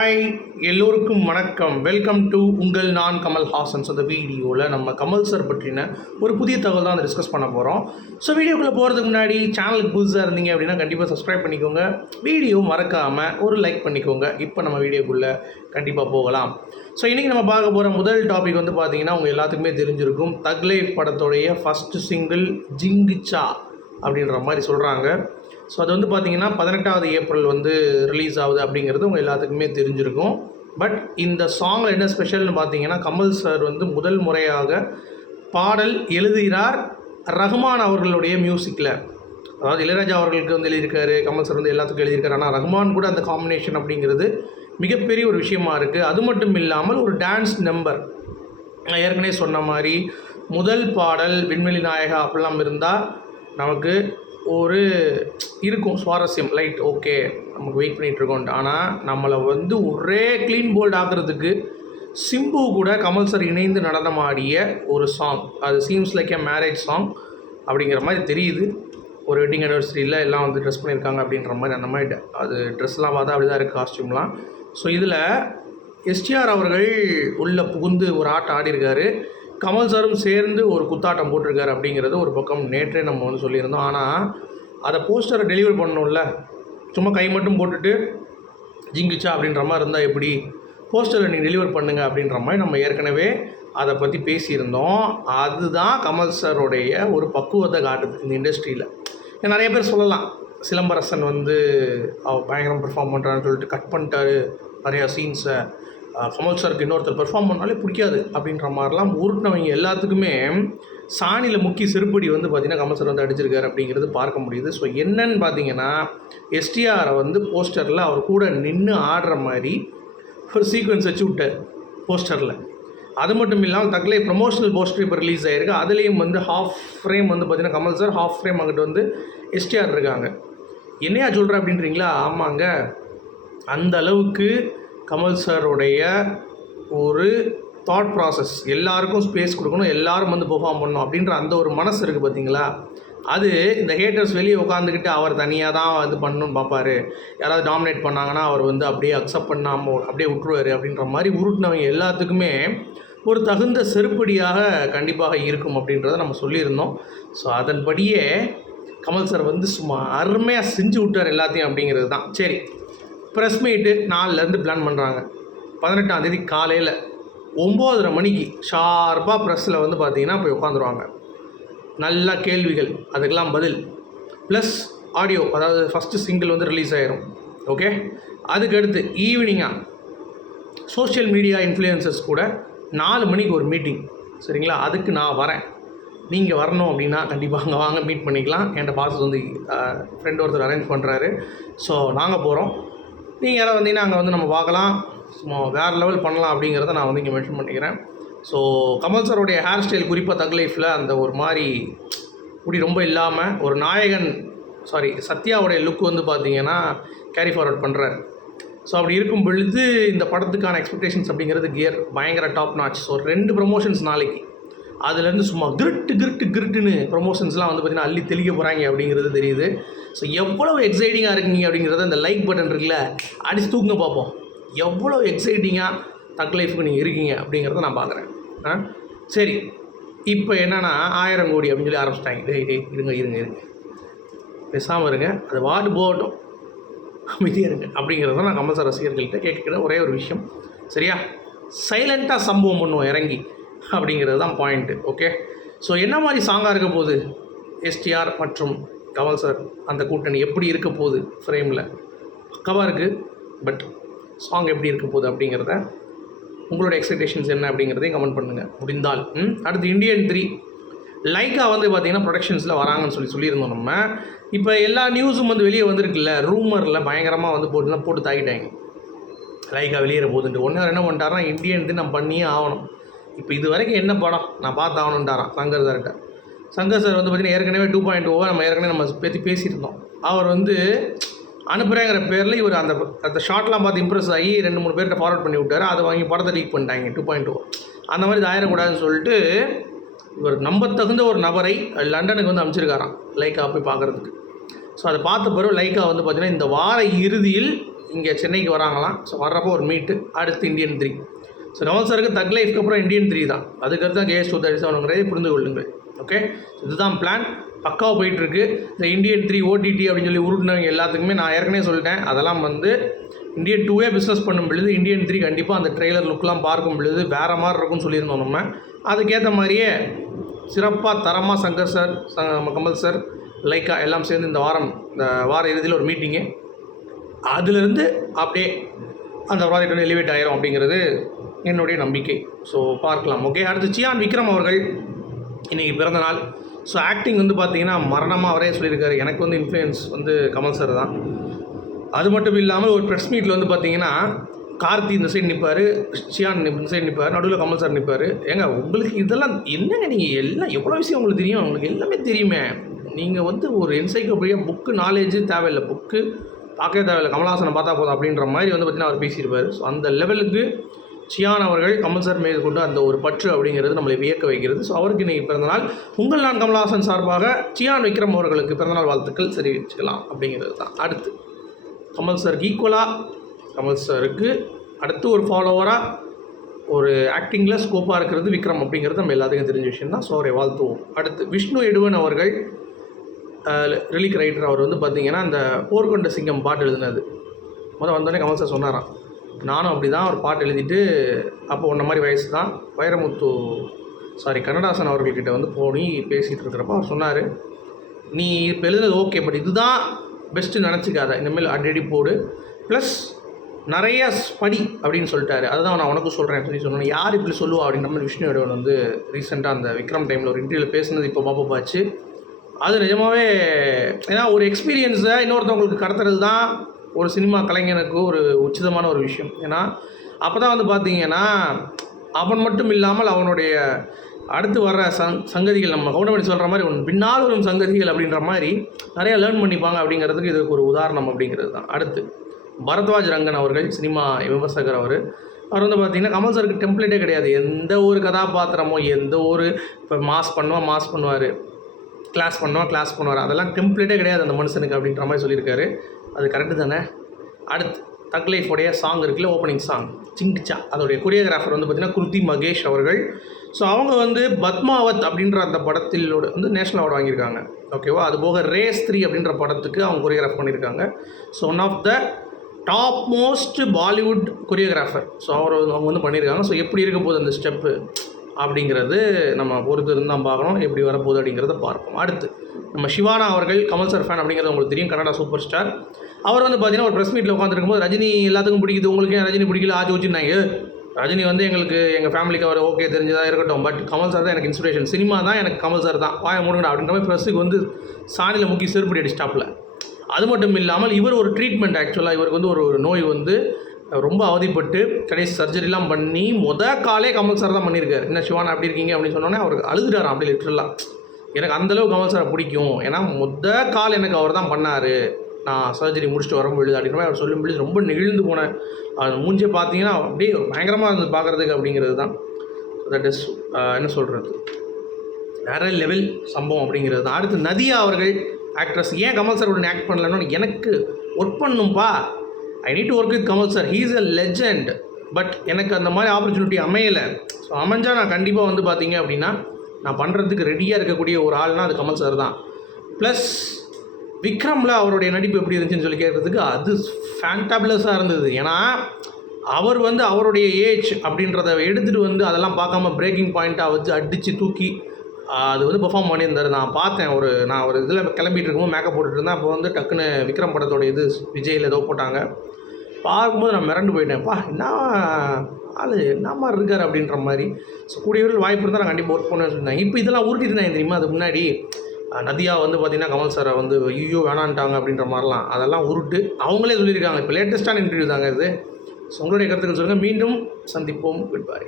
Hi எல்லோருக்கும் வணக்கம். Welcome to உங்கள் நான் கமல் ஹாசன்ஸ் அந்த வீடியோவில் நம்ம கமல் சார் பற்றின ஒரு புதிய தகவல் தான் டிஸ்கஸ் பண்ண போகிறோம் ஸோ வீடியோக்குள்ளே போகிறதுக்கு முன்னாடி சேனலுக்கு புதுசாக இருந்தீங்க அப்படின்னா கண்டிப்பாக சப்ஸ்கிரைப் பண்ணிக்கோங்க. வீடியோ மறக்காமல் ஒரு லைக் பண்ணிக்கோங்க. இப்போ நம்ம வீடியோக்குள்ளே கண்டிப்பாக போகலாம். ஸோ இன்றைக்கி நம்ம பார்க்க போகிற முதல் டாபிக் வந்து பார்த்தீங்கன்னா உங்கள் எல்லாத்துக்குமே தெரிஞ்சிருக்கும். தக்லே படத்துடைய ஃபஸ்ட்டு சிங்கிள் ஜிங்கிச்சா அப்படின்ற மாதிரி சொல்கிறாங்க ஸோ அது வந்து பார்த்தீங்கன்னா பதினெட்டாவது ஏப்ரல் வந்து ரிலீஸ் ஆகுது அப்படிங்கிறது உங்கள் எல்லாத்துக்குமே தெரிஞ்சிருக்கும். பட் இந்த சாங்கில் என்ன ஸ்பெஷல்னு பார்த்தீங்கன்னா கமல் சார் வந்து முதல் முறையாக பாடல் எழுதுகிறார் ரஹ்மான் அவர்களுடைய மியூசிக்கில் அதாவது இளையராஜா அவர்களுக்கு வந்து எழுதியிருக்காரு கமல் சார் வந்து எல்லாத்துக்கும் எழுதியிருக்காரு. ஆனால் ரஹ்மான் கூட அந்த காம்பினேஷன் அப்படிங்கிறது மிகப்பெரிய ஒரு விஷயமா இருக்குது அது மட்டும் இல்லாமல் ஒரு டான்ஸ் நம்பர் நான் ஏற்கனவே சொன்ன மாதிரி முதல் பாடல் விண்வெளி நாயகா அப்படிலாம் இருந்தால் நமக்கு ஒரு இருக்கும் சுவாரஸ்யம். லைட் ஓகே நமக்கு வெயிட் பண்ணிகிட்டு ஆனால் நம்மளை வந்து ஒரே க்ளீன் போல்ட் ஆக்குறதுக்கு சிம்பு கூட கமல் சார் இணைந்து நடனமாடிய ஒரு சாங் அது seems like a marriage song அப்படிங்கிற மாதிரி தெரியுது. ஒரு வெட்டிங் அனிவர்சரியில் எல்லாம் வந்து ட்ரெஸ் பண்ணியிருக்காங்க அப்படின்ற மாதிரி அந்த மாதிரி அது ட்ரெஸ்லாம் பார்த்தா அப்படி தான் இருக்குது காஸ்டியூம்லாம் ஸோ இதில் எஸ்டிஆர் அவர்கள் உள்ளே புகுந்து ஒரு ஆட்டம் ஆடியிருக்காரு. கமல் சாரும் சேர்ந்து ஒரு குத்தாட்டம் போட்டிருக்காரு அப்படிங்கிறது ஒரு பக்கம் நேற்றே நம்ம வந்து சொல்லியிருந்தோம். ஆனால் அதை போஸ்டரை டெலிவர் பண்ணணும்ல. சும்மா கை மட்டும் போட்டுட்டு ஜிங்கிச்சா அப்படின்ற மாதிரி இருந்தால் எப்படி? போஸ்டரை நீங்கள் டெலிவர் பண்ணுங்கள் அப்படின்ற மாதிரி நம்ம ஏற்கனவே அதை பற்றி பேசியிருந்தோம். அதுதான் கமல் சாருடைய ஒரு பக்குவத்தை காட்டுது இந்த இண்டஸ்ட்ரியில். நிறைய பேர் சொல்லலாம் சிலம்பரசன் வந்து அவ பயங்கரம் பெர்ஃபார்ம் பண்ணுறான்னு சொல்லிட்டு கட் பண்ணிட்டாரு. நிறையா சீன்ஸை கமல் சாருக்கு இன்னொருத்தர் பெர்ஃபார்ம் பண்ணாலே பிடிக்காது அப்படின்ற மாதிரிலாம் உருட்டினவங்க எல்லாத்துக்குமே சாணியில் முக்கிய செருப்படி வந்து பார்த்திங்கன்னா கமல் சார் வந்து அடிச்சிருக்காரு அப்படிங்கிறது பார்க்க முடியுது. ஸோ என்னன்னு பார்த்தீங்கன்னா எஸ்டிஆரை வந்து போஸ்டரில் அவர் கூட நின்று ஆடுற மாதிரி ஒரு சீக்வன்ஸ் வச்சு விட்டார் போஸ்டரில் அது மட்டும் இல்லாமல் தக்கலே ப்ரமோஷனல் போஸ்டர் இப்போ ரிலீஸ் ஆகிருக்கு அதுலேயும் வந்து ஹாஃப் ஃப்ரேம் வந்து பார்த்தீங்கன்னா கமல் சார் ஹாஃப் ஃப்ரேம் அங்கிட்ட வந்து எஸ்டிஆர் இருக்காங்க. என்னையா சொல்கிறேன் அப்படின்றீங்களா? ஆமாங்க. அந்த அளவுக்கு கமல் சாருடைய ஒரு தாட் ப்ராசஸ் எல்லாருக்கும் ஸ்பேஸ் கொடுக்கணும் எல்லாரும் வந்து பெர்ஃபார்ம் பண்ணணும் அப்படின்ற அந்த ஒரு மனசு இருக்குது பார்த்தீங்களா அது இந்த ஹேட்டர்ஸ் வெளியே உட்காந்துக்கிட்டு அவர் தனியாக தான் இது பண்ணணும்னு பார்ப்பார். யாராவது டாமினேட் பண்ணாங்கன்னா அவர் வந்து அப்படியே அக்செப்ட் பண்ணாமல் அப்படியே விட்டுருவார் அப்படின்ற மாதிரி உருட்டினவங்க எல்லாத்துக்குமே ஒரு தகுந்த செருப்படியாக கண்டிப்பாக இருக்கும் அப்படின்றத நம்ம சொல்லியிருந்தோம். ஸோ அதன்படியே கமல் சார் வந்து சும்மா அருமையாக செஞ்சு விட்டார் எல்லாத்தையும் அப்படிங்கிறது தான். சரி ப்ரெஸ் மீட்டு நாலுலேருந்து பிளான் பண்ணுறாங்க பதினெட்டாம் தேதி காலையில் ஒம்போதரை மணிக்கு ஷார்ப்பாக ப்ரெஸ்ஸில் வந்து பார்த்தீங்கன்னா போய் உட்காந்துருவாங்க. நல்லா கேள்விகள் அதுக்கெல்லாம் பதில். ப்ளஸ் ஆடியோ அதாவது ஃபஸ்ட்டு சிங்கிள் வந்து ரிலீஸ் ஆயிரும். ஓகே அதுக்கடுத்து ஈவினிங்காக சோஷியல் மீடியா இன்ஃப்ளூயன்சஸ் கூட நாலு மணிக்கு ஒரு மீட்டிங் சரிங்களா? அதுக்கு நான் வரேன். நீங்கள் வரணும் அப்படின்னா கண்டிப்பாக அங்கே வாங்க மீட் பண்ணிக்கலாம். என்கிட்ட பாஸ் வந்து ஃப்ரெண்ட் ஒருத்தர் அரேஞ்ச் பண்ணுறாரு ஸோ நாங்கள் போகிறோம் நீங்கள் யாராவது வந்தீங்கன்னா அங்கே வந்து நம்ம பார்க்கலாம். சும்மா வேறு லெவல் பண்ணலாம் அப்படிங்கிறத நான் வந்து இங்கே மென்ஷன் பண்ணிக்கிறேன். ஸோ கமல் சாருடைய ஹேர் ஸ்டைல் குறிப்பாக தக் லைஃப்பில் அந்த ஒரு மாதிரி முடி ரொம்ப இல்லாமல் ஒரு நாயகன் சாரி சத்யாவுடைய லுக் வந்து பார்த்தீங்கன்னா கேரி ஃபார்வர்ட் பண்ணுறாரு ஸோ அப்படி இருக்கும் பொழுது இந்த படத்துக்கான எக்ஸ்பெக்டேஷன்ஸ் அப்படிங்கிறது கியர் பயங்கர டாப் நாச் ஸோ ரெண்டு ப்ரொமோஷன்ஸ் நாளைக்கு. அதுலேருந்து சும்மா கிருட்டு கிருட்டு கிருட்டுன்னு ப்ரொமோஷன்ஸ்லாம் வந்து பார்த்திங்கன்னா அள்ளி தெளிக்க போகிறாங்க அப்படிங்கிறது தெரியுது. ஸோ எவ்வளோ எக்ஸைட்டிங்காக இருக்கீங்க அப்படிங்கிறத அந்த லைக் பட்டன் இருக்குல்ல அடிச்சு தூக்குங்க பார்ப்போம் எவ்வளோ எக்ஸைட்டிங்காக தக் லைஃபுக்கு நீங்கள் இருக்கீங்க அப்படிங்கிறத நான் பார்க்குறேன் ஆ? சரி. இப்போ என்னென்னா ஆயிரம் கோடி அப்படின்னு சொல்லி ஆரம்பிச்சிட்டாங்க. டே இருங்க இருங்க இருங்க. பேசாமல் இருங்க. அது வார்டு போகட்டும். அமைதியாக இருங்க. அப்படிங்கிறத நான் கமல் ரசிகர்கள்கிட்ட ரசிகர்கள்ட்ட கேட்கிற ஒரே ஒரு விஷயம். சரியா? சைலண்ட்டாக சம்பவம் பண்ணுவோம் இறங்கி. அப்படிங்கிறது தான் பாயிண்ட்டு ஓகே ஸோ என்ன மாதிரி சாங்காக இருக்க போகுது? எஸ்டிஆர் மற்றும் கமல் சார் அந்த கூட்டணி எப்படி இருக்க போகுது ஃப்ரேமில் பக்கவாக இருக்குது பட் சாங் எப்படி இருக்க போகுது அப்படிங்கிறத உங்களோட எக்ஸ்பெக்டேஷன்ஸ் என்ன அப்படிங்கிறதையும் கமெண்ட் பண்ணுங்கள் முடிந்தால் ம்? அடுத்து இந்தியன் த்ரீ லைக்கா வந்து பார்த்தீங்கன்னா ப்ரொடக்ஷன்ஸில் வராங்கன்னு சொல்லி சொல்லியிருந்தோம் நம்ம. இப்போ எல்லா நியூஸும் வந்து வெளியே வந்திருக்குல்ல ரூமரில் பயங்கரமாக வந்து போட்டு போட்டு தாக்கிட்டாங்க. லைக்கா வெளியேற போகுதுன்ட்டு. ஒன்று என்ன பண்ணிட்டாருன்னா இந்தியன் இது நம்ம பண்ணியே ஆகணும். இப்போ இது வரைக்கும் என்ன படம்? நான் பார்த்து ஆகணுன்ட்டாரான் சங்கர் சார்கிட்ட சங்கர் சார் வந்து பார்த்தீங்கன்னா ஏற்கனவே டூ பாயிண்ட் ஓவை நம்ம ஏற்கனவே நம்ம பற்றி பேசியிருந்தோம். அவர் வந்து அனுப்புகிறேங்கிற பேரில் இவர் அந்த அந்த ஷார்ட்லாம் பார்த்து இம்ப்ரெஸ் ஆகி ரெண்டு மூணு பேர்கிட்ட ஃபார்வர்ட் பண்ணி விட்டார். அதை வாங்கி படத்தை லீக் பண்ணிட்டாங்க டூ பாயிண்ட் ஓ அந்த மாதிரி இது ஆயிடக்கூடாதுன்னு சொல்லிட்டு இவர் நம்பத்தகுந்த ஒரு நபரை லண்டனுக்கு வந்து அமைச்சிருக்காராம் லைக்கா போய் பார்க்குறதுக்கு. ஸோ அதை பார்த்த பிறகு லைக்கா வந்து பார்த்தீங்கன்னா இந்த வார இறுதியில் இங்கே சென்னைக்கு வராங்களாம். ஸோ வர்றப்போ ஒரு மீட்டு அடுத்து இந்தியன் த்ரீ ஸோ நவன் சாருக்கு தக் லைஃப்க்கு அப்புறம் இந்தியன் த்ரீ தான். அதுக்கடுத்து தான் கேஎஸ் டூ தேர்ட்டி செவனுங்கிறதே புரிந்து கொள்ளுங்கள். ஓகே இதுதான் பிளான் பக்காவாக போயிட்டுருக்கு. இந்த இந்தியன் த்ரீ ஓடிடி அப்படின்னு சொல்லி உருட்டினவங்க எல்லாத்துக்குமே நான் ஏற்கனவே சொல்லிட்டேன். அதெல்லாம் வந்து இந்தியன் டூவே பிஸ்னஸ் பண்ணும் பொழுது இந்தியன் த்ரீ கண்டிப்பாக அந்த ட்ரெய்லர் லுக்லாம் பார்க்கும் பொழுது வேறு மாதிரி இருக்கும்னு சொல்லியிருந்தோம் நம்ம. அதுக்கேற்ற மாதிரியே சிறப்பாக தரமாக சங்கர் சார் நம்ம கமல் சார் லைக்கா எல்லாம் சேர்ந்து இந்த வாரம் இந்த வார இறுதியில் ஒரு மீட்டிங்கு அதிலிருந்து அப்படியே அந்த ப்ராஜெக்ட் வந்து எலிவேட் ஆயிரும் அப்படிங்கிறது என்னுடைய நம்பிக்கை. ஸோ பார்க்கலாம். ஓகே அடுத்து சியான் விக்ரம் அவர்கள். இன்றைக்கி பிறந்த நாள். ஸோ ஆக்டிங் வந்து பார்த்தீங்கன்னா மரணமாக அவரே சொல்லியிருக்காரு. எனக்கு வந்து இன்ஃப்ளூயன்ஸ் வந்து கமல் சார் தான். அது மட்டும் இல்லாமல் ஒரு ப்ரெஸ் மீட்டில் வந்து பார்த்தீங்கன்னா கார்த்தி இந்த சைடு நிற்பார் சியான் இந்த சைடு நிற்பார் நடுவில் கமல் சார் நிற்பார் ஏங்க உங்களுக்கு இதெல்லாம் என்னங்க நீங்கள் எல்லாம் எவ்வளோ விஷயம் உங்களுக்கு தெரியும்? உங்களுக்கு எல்லாமே தெரியுமே. நீங்கள் வந்து ஒரு என்சைக்ளோபீடியா புக்கு நாலேஜு தேவையில்லை. புக்கு பார்க்கவே தேவையில்லை. கமல்ஹாசனை பார்த்தா போதும் அப்படின்ற மாதிரி வந்து பார்த்தீங்கன்னா அவர் பேசியிருப்பார். ஸோ அந்த லெவலுக்கு சியான் அவர்கள் கமல் சார் மேல் கொண்டு அந்த ஒரு பற்று அப்படிங்கிறது நம்மளை வியக்க வைக்கிறது. ஸோ அவருக்கு இன்றைக்கி பிறந்தநாள் உங்கள் நான் கமல்ஹாசன் சார்பாக சியான் விக்ரம் அவர்களுக்கு பிறந்தநாள் வாழ்த்துக்கள் தெரிவிச்சுக்கலாம் அப்படிங்கிறது தான். அடுத்து கமல் சார் ஈக்குவலாக கமல் சாருக்கு அடுத்து ஒரு ஃபாலோவராக ஒரு ஆக்டிங்கில் ஸ்கோப்பாக இருக்கிறது விக்ரம் அப்படிங்கிறது நம்ம எல்லாத்துக்கும் தெரிஞ்ச விஷயம் தான். ஸோ அவரை வாழ்த்துவோம். அடுத்து விஷ்ணு எடுவன் அவர்கள் ரிலிக் ரைட்டர் அவர் வந்து பார்த்திங்கன்னா அந்த போர்க்கொண்ட சிங்கம் பாட்டு எழுதினது. முதல் வந்தோடனே கமல் சார் சொன்னாராம் நானும் அப்படி தான் ஒரு பாட்டு எழுதிட்டு அப்போ உன்ன மாதிரி வயசு தான் வைரமுத்து சாரி கண்ணதாசன் அவர்கள்கிட்ட வந்து போய் பேசிகிட்டு இருக்கிறப்போ அவர் சொன்னார் நீ இப்போ எழுதுனது ஓகே பட் இதுதான் பெஸ்ட்டு நினச்சிக்காத. இனிமேல் அடிக்கடி போடு. ப்ளஸ் நிறைய படி அப்படின்னு சொல்லிட்டாரு. அதுதான் நான் உனக்கு சொல்கிறேன் சொல்லி சொன்னேன். யார் இப்படி சொல்லுவா? அப்படின்ற மாதிரி விஷ்ணு வந்து ரீசெண்டாக அந்த விக்ரம் டைமில் ஒரு இன்டர்வியூவில் பேசுனது இப்போ பாப்பா பாச்சு அது நிஜமாகவே ஏன்னா ஒரு எக்ஸ்பீரியன்ஸை இன்னொருத்தவங்களுக்கு கடத்துறது தான் ஒரு சினிமா கலைஞனுக்கு ஒரு உச்சிதமான ஒரு விஷயம். ஏன்னா அப்போ தான் வந்து பார்த்தீங்கன்னா அவன் மட்டும் இல்லாமல் அவனுடைய அடுத்து வர்ற சங் சங்கதிகள் நம்ம கவுண்டமணி சொல்கிற மாதிரி ஒன்று பின்னால் வரும் சங்கதிகள் அப்படின்ற மாதிரி நிறைய லேர்ன் பண்ணிப்பாங்க அப்படிங்கிறதுக்கு இதுக்கு ஒரு உதாரணம் அப்படிங்கிறது தான். அடுத்து பரத்வாஜ் ரங்கன் அவர்கள் சினிமா விமர்சகர் அவர். அவர் வந்து பார்த்தீங்கன்னா கமல் சருக்கு டெம்ப்ளேட்டே கிடையாது. எந்த ஒரு கதாபாத்திரமோ எந்த ஒரு இப்போ மாஸ் பண்ணுவா மாஸ் பண்ணுவார். கிளாஸ் பண்ணுவா கிளாஸ் பண்ணுவார். அதெல்லாம் டெம்ப்ளேட்டே கிடையாது அந்த மனுஷனுக்கு அப்படின்ற மாதிரி சொல்லியிருக்காரு. அது கரெக்டு தானே? அடுத்து தக் லைஃபோடைய சாங் இருக்குல்ல ஓப்பனிங் சாங் சிங்கிச்சா அதோடைய கொரியோகிராஃபர் வந்து பார்த்திங்கன்னா குருதி மகேஷ் அவர்கள். ஸோ அவங்க வந்து பத்மாவத் அப்படின்ற அந்த படத்திலோட வந்து நேஷனல் அவார்டு வாங்கியிருக்காங்க. ஓகேவா அது போக ரேஸ் த்ரீ அப்படின்ற படத்துக்கு அவங்க கொரியோகிராஃப் பண்ணியிருக்காங்க. So one of the top most Bollywood choreographer so அவர் வந்து- அவங்க வந்து பண்ணியிருக்காங்க. ஸோ எப்படி இருக்க போகுது அந்த ஸ்டெப்பு அப்படிங்கிறது நம்ம பொறுத்து இருந்து தான் பார்க்கணும். எப்படி வரப்போகுது அப்படிங்கிறத பார்ப்போம். அடுத்து நம்ம சிவானா அவர்கள் கமல் சார் ஃபேன் அப்படிங்கிறது உங்களுக்கு தெரியும். கன்னடா சூப்பர் ஸ்டார் அவர் வந்து பார்த்தீங்கன்னா ஒரு ப்ரெஸ் மீட்டில் உட்காந்துருக்கும் போது ரஜினி எல்லாத்துக்கும் பிடிக்குது. உங்களுக்கு ரஜினி பிடிக்கல? ஆச்சு வச்சுருந்தாங்க ரஜினி வந்து எங்களுக்கு எங்கள் ஃபேமிலிக்கு அவர் ஓகே தெரிஞ்சதாக இருக்கட்டும். பட் கமல் சார் தான் எனக்கு இன்ஸ்பிரேஷன் சினிமா தான் எனக்கு கமல் சார் தான். வாய மூடுங்கடா அப்படின்ற மாதிரி ப்ரெஸ்ஸுக்கு வந்து சாணியில் முக்கி செருப்படி அடிச்சிட்டாப்புல. அது மட்டும் இல்லாமல் இவர் ஒரு ட்ரீட்மெண்ட் ஆக்சுவலாக இவருக்கு வந்து ஒரு ஒரு நோய் வந்து ரொம்ப அவதிப்பட்டு கடைசி சர்ஜரிலாம் பண்ணி மொத காலே கமல் சார் தான் பண்ணியிருக்காரு. என்ன சிவானா அப்படி இருக்கீங்க? அப்படின்னு சொன்னோன்னே அவருக்கு அழுதுட்டார் அப்படி லிட்டரலாக எனக்கு அந்தளவு கமல் சாரை பிடிக்கும். ஏன்னா மொத கால் எனக்கு அவர் தான் பண்ணார். நான் சர்ஜரி முடிச்சுட்டு வரும்பொழுது அப்படின்ற மாதிரி அவர் சொல்லும்பொழுது ரொம்ப நெகிழ்ந்து போனேன். அது மூஞ்சி பார்த்தீங்கன்னா அப்படியே பயங்கரமாக இருந்தது பார்க்குறதுக்கு அப்படிங்கிறது தான். தட் இஸ் என்ன சொல்கிறது வேற லெவல் சம்பவம் அப்படிங்கிறது தான். அடுத்து நதியா அவர்கள் ஆக்ட்ரஸ் ஏன் கமல் சார் உடனே ஆக்ட் பண்ணலன்னு எனக்கு work பண்ணும்பா. I need to work with Kamal sir he's a legend but எனக்கு அந்த மாதிரி ஆப்பர்ச்சுனிட்டி அமையலை. ஸோ அமைஞ்சால் நான் கண்டிப்பாக வந்து பார்த்தீங்க அப்படின்னா நான் பண்ணுறதுக்கு ரெடியாக இருக்கக்கூடிய ஒரு ஆள்னா அது கமல் சார் தான். ப்ளஸ் விக்ரமில் அவருடைய நடிப்பு எப்படி இருந்துச்சுன்னு சொல்லி கேட்குறதுக்கு அது ஃபேண்டாபுலஸாக இருந்தது. ஏன்னா அவர் வந்து அவருடைய ஏஜ் அப்படின்றத எடுத்துகிட்டு வந்து அதெல்லாம் பார்க்காம பிரேக்கிங் பாயிண்ட்டாக வச்சு அடித்து தூக்கி அது வந்து பெர்ஃபார்ம் பண்ணியிருந்தார். நான் பார்த்தேன். ஒரு நான் ஒரு இதில் கிளம்பிட்டு இருக்கும்போது மேக்கப் போட்டுட்டு இருந்தேன். அப்போ வந்து டக்குன்னு விக்ரம் படத்தோட இது விஜயில் ஏதோ போட்டாங்க. பார்க்கும்போது நான் மிரண்டு போயிட்டேன்ப்பா என்ன ஆள்? என்ன மாதிரி இருக்கார் அப்படின்ற மாதிரி. ஸோ கூடிய வாய்ப்பு இருந்தால் நான் கண்டிப்பாக ஒர்க் பண்ணுவேன்னு சொன்னேன் இப்போ இதெல்லாம் உருட்டிட்டு தெரியுமா? அதுக்கு முன்னாடி நதியா வந்து பார்த்தீங்கன்னா கமல் சாரை வந்து ஐயோ வேணான்ட்டாங்க அப்படின்ற மாதிரிலாம். அதெல்லாம் உருட்டு அவங்களே சொல்லியிருக்காங்க. இப்போ லேட்டஸ்ட்டான இன்டர்வியூ தாங்க இது. ஸோ உங்களுடைய கருத்துக்கள் சொல்லுங்கள் மீண்டும் சந்திப்போம். Good bye